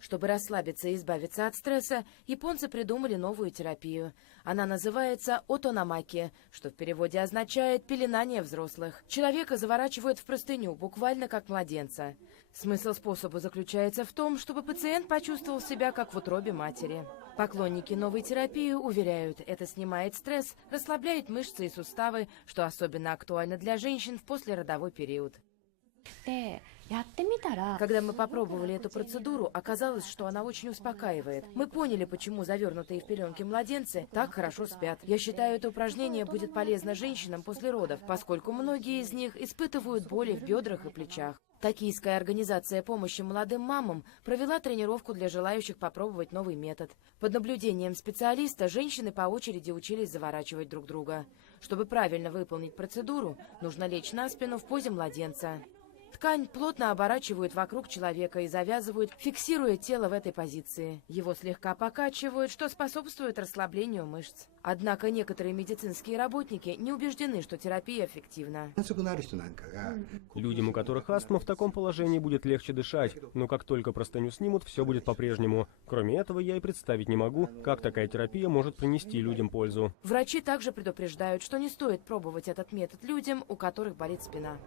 Чтобы расслабиться и избавиться от стресса, японцы придумали новую терапию. Она называется отономаки, что в переводе означает «пеленание взрослых». Человека заворачивают в простыню, буквально как младенца. Смысл способа заключается в том, чтобы пациент почувствовал себя как в утробе матери. Поклонники новой терапии уверяют, это снимает стресс, расслабляет мышцы и суставы, что особенно актуально для женщин в послеродовой период. Когда мы попробовали эту процедуру, оказалось, что она очень успокаивает. Мы поняли, почему завернутые в пеленки младенцы так хорошо спят. Я считаю, это упражнение будет полезно женщинам после родов, поскольку многие из них испытывают боли в бедрах и плечах. Токийская организация помощи молодым мамам провела тренировку для желающих попробовать новый метод. Под наблюдением специалиста женщины по очереди учились заворачивать друг друга. Чтобы правильно выполнить процедуру, нужно лечь на спину в позе младенца. Ткань плотно оборачивают вокруг человека и завязывают, фиксируя тело в этой позиции. Его слегка покачивают, что способствует расслаблению мышц. Однако некоторые медицинские работники не убеждены, что терапия эффективна. Людям, у которых астма, в таком положении будет легче дышать, но как только простыню снимут, все будет по-прежнему. Кроме этого, я и представить не могу, как такая терапия может принести людям пользу. Врачи также предупреждают, что не стоит пробовать этот метод людям, у которых болит спина.